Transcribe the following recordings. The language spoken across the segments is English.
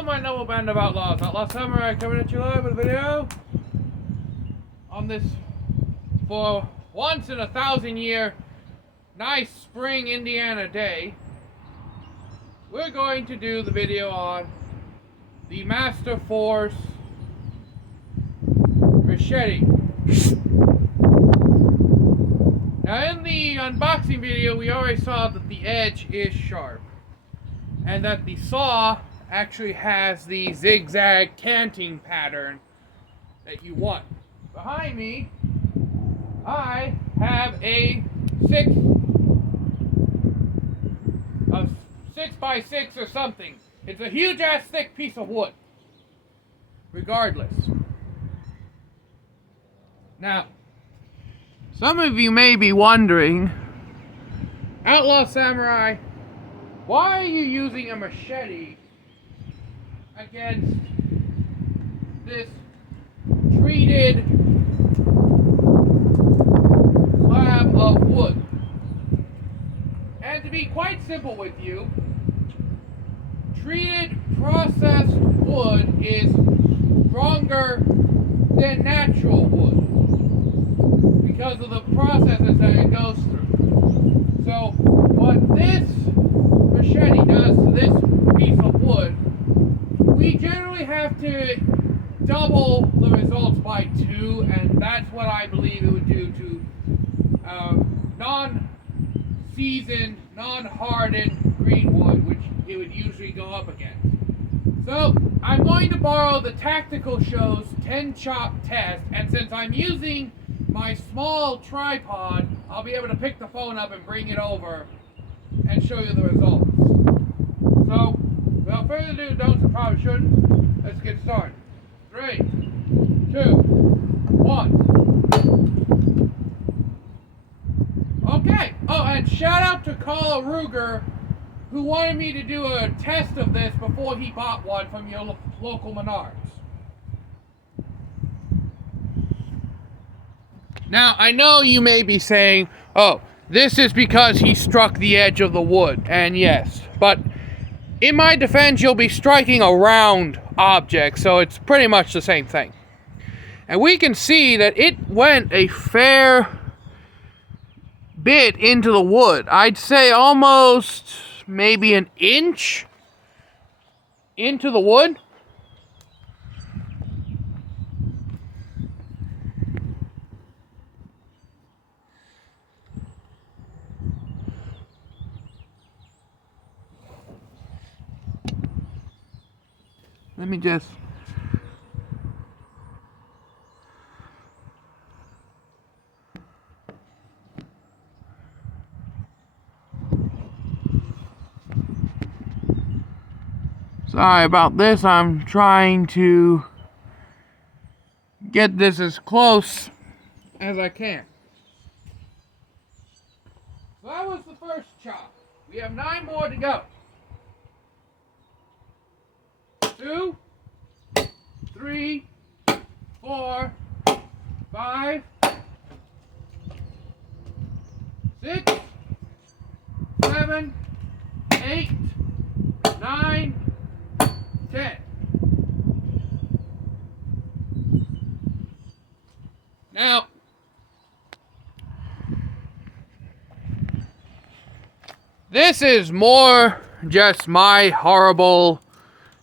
Hello, my noble band of outlaws. Outlaw Samurai coming at you live with a video on this, for once in a 1,000-year, nice spring Indiana day. We're going to do the video on the Master Force machete. Now, in the unboxing video, we already saw that the edge is sharp and that the saw actually has the zigzag canting pattern that you want. Behind me, I have a 6x6 or something. It's a huge ass thick piece of wood. Regardless. Now, some of you may be wondering, Outlaw Samurai, why are you using a machete against this treated slab of wood? And to be quite simple with you, treated processed wood is stronger than natural wood because of the processes that it goes through. So what this machete does to this piece of wood, we generally have to double the results by 2, and that's what I believe it would do to non-seasoned, non-hardened green wood, which it would usually go up against. So I'm going to borrow the Tactical Show's 10 chop test, and since I'm using my small tripod, I'll be able to pick the phone up and bring it over and show you the results. So, without further ado, don't, and probably shouldn't, let's get started. 3, 2, 1. Okay. Oh, and shout out to Karl who wanted me to do a test of this before he bought one from your local Menards. Now, I know you may be saying, oh, this is because he struck the edge of the wood, and yes, but in my defense, you'll be striking a round object, so it's pretty much the same thing. And we can see that it went a fair bit into the wood. I'd say almost maybe an inch into the wood. Let me just... Sorry about this, I'm trying to get this as close as I can. So that was the first chop. We have 9 more to go. 2, 3, 4, 5, 6, 7, 8, 9, 10. Now, this is more just my horrible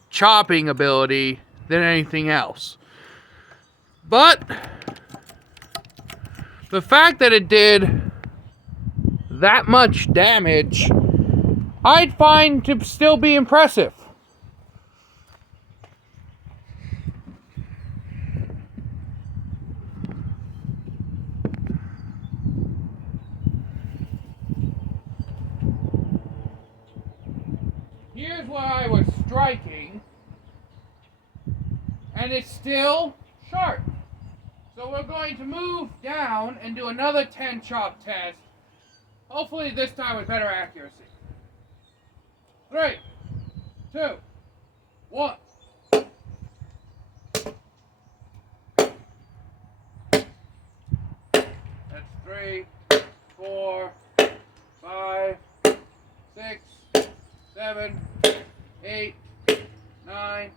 chopping ability than anything else. But the fact that it did that much damage, I'd find to still be impressive. Here's where I was striking, and it's still sharp. So we're going to move down and do another 10 chop test. Hopefully this time with better accuracy. 3, 2, 1. That's 3, 4, 5, 6, 7, 8, 9,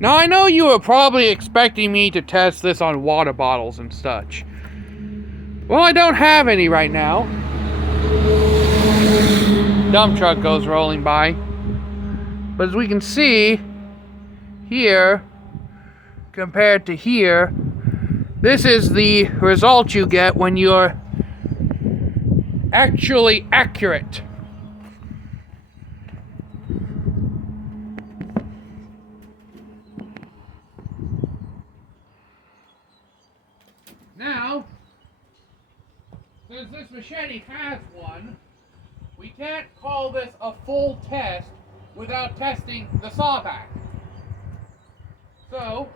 Now, I know you were probably expecting me to test this on water bottles and such. Well, I don't have any right now. Dump truck goes rolling by. But as we can see, here, compared to here, this is the result you get when you're actually accurate. Now, since this machete has one, we can't call this a full test without testing the sawback. So,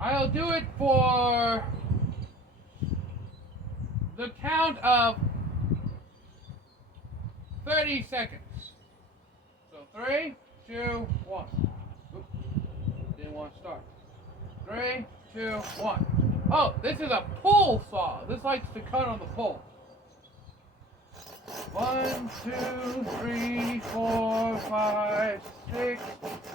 I'll do it for the count of 30 seconds. So 3, 2, 1. Oops, didn't want to start. 3, 2, 1. Oh, this is a pull saw. This likes to cut on the pull. 1, 2, 3, 4, 5, 6,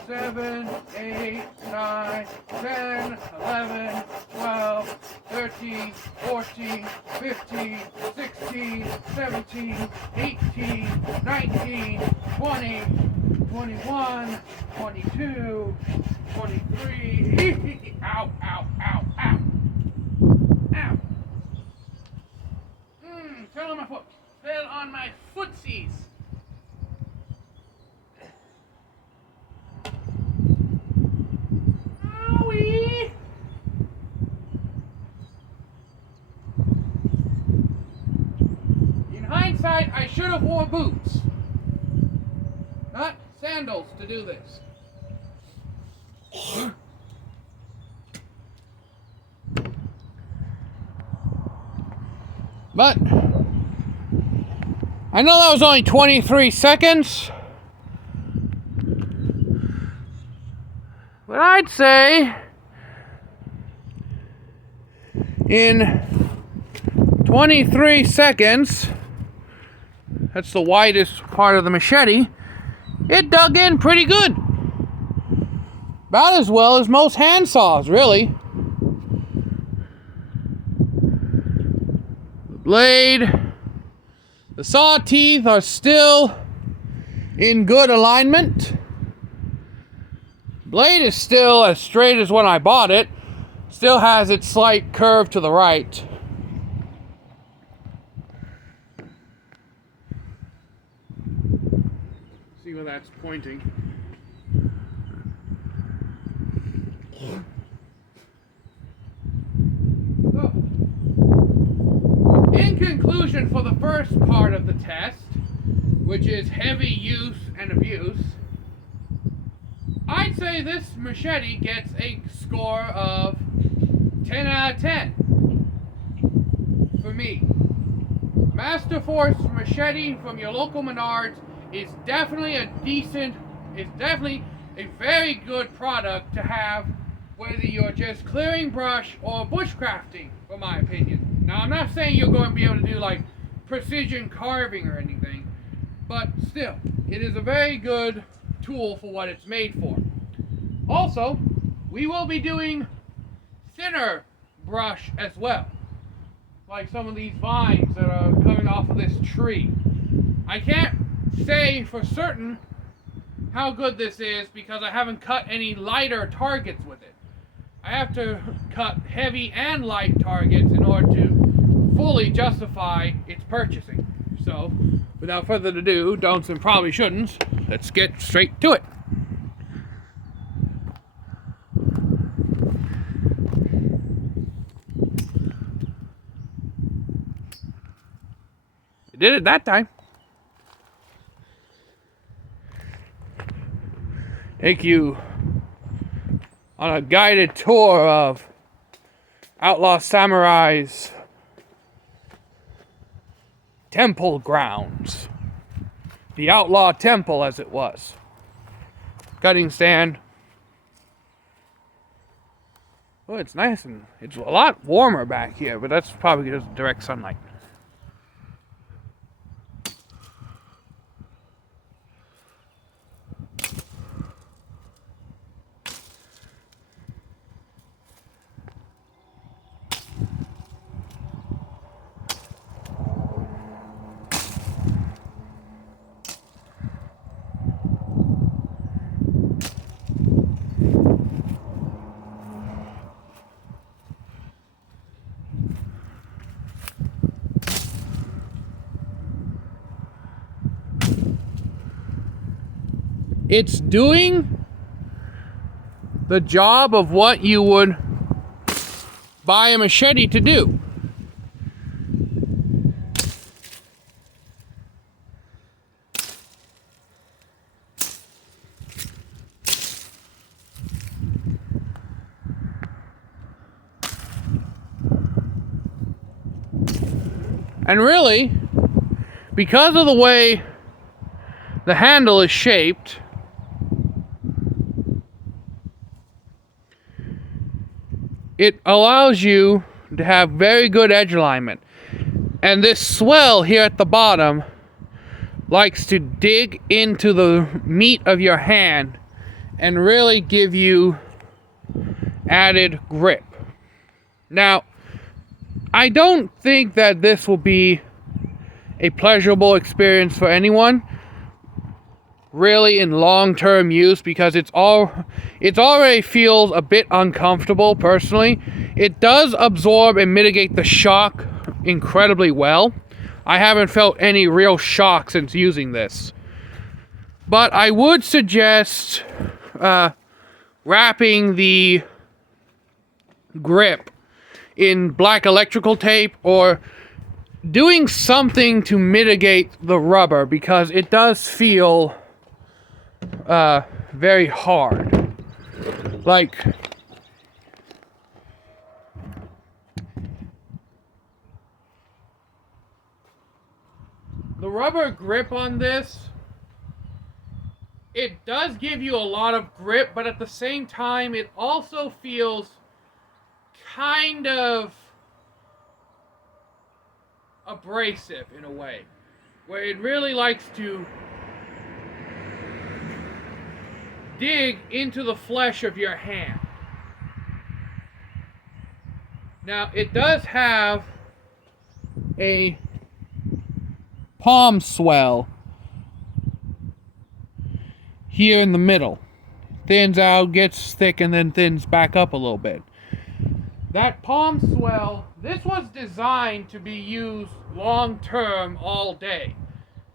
7, 8, 9, 10, 11, 12, 13, 14, 15, 16, 17, 18, 19, 20, 21, 22, 23. Ow, ow, ow, ow. Ow. Fell on my foot. Fell on my footsies. Owie. In hindsight, I should have worn boots. Not sandals to do this. But I know that was only 23 seconds. But I'd say in 23 seconds, that's the widest part of the machete, it dug in pretty good. About as well as most hand saws, really. The blade, the saw teeth are still in good alignment. Blade is still as straight as when I bought it. Still has its slight curve to the right. See where that's pointing. So, in conclusion, for the first part of the test, which is heavy use and abuse, I'd say this machete gets a score of 10 out of 10 for me. Master Force machete from your local Menards is definitely a very good product to have, whether you're just clearing brush or bushcrafting, for my opinion. Now, I'm not saying you're going to be able to do like precision carving or anything, but still, it is a very good tool for what it's made for. Also, we will be doing thinner brush as well, like some of these vines that are coming off of this tree. I can't say for certain how good this is because I haven't cut any lighter targets with it. I have to cut heavy and light targets in order to fully justify its purchasing. So, without further ado, don'ts and probably shouldn'ts, let's get straight to it. It did it that time. Take you on a guided tour of Outlaw Samurai's temple grounds. The Outlaw Temple, as it was. Cutting stand. Oh, it's nice and it's a lot warmer back here, but that's probably just direct sunlight. It's doing the job of what you would buy a machete to do. And really, because of the way the handle is shaped, it allows you to have very good edge alignment. And this swell here at the bottom likes to dig into the meat of your hand and really give you added grip. Now, I don't think that this will be a pleasurable experience for anyone, really, in long-term use, because it already feels a bit uncomfortable. Personally, it does absorb and mitigate the shock incredibly well. I haven't felt any real shock since using this, but I would suggest wrapping the grip in black electrical tape or doing something to mitigate the rubber, because it does feel very hard. Like, the rubber grip on this, it does give you a lot of grip, but at the same time it also feels kind of abrasive in a way, where it really likes to dig into the flesh of your hand. Now, it does have a palm swell here in the middle. Thins out, gets thick, and then thins back up a little bit. That palm swell, this was designed to be used long term all day,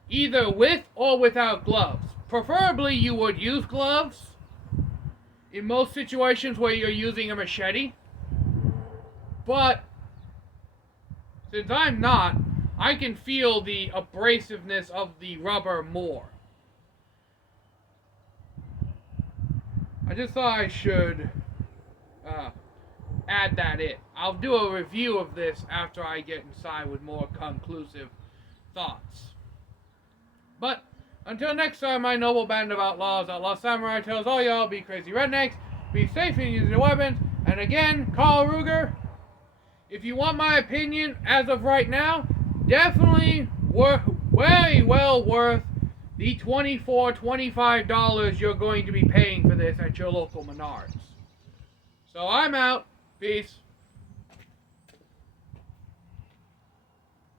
either with or without gloves. Preferably you would use gloves in most situations where you're using a machete, but since I'm not, I can feel the abrasiveness of the rubber more. I just thought I should add that in. I'll do a review of this after I get inside with more conclusive thoughts. But until next time, my noble band of outlaws, Outlaw Samurai tells all y'all, be crazy rednecks, be safe in using your weapons, and again, Karl Ruger, if you want my opinion as of right now, definitely very well worth the $24, $25 you're going to be paying for this at your local Menards. So I'm out. Peace.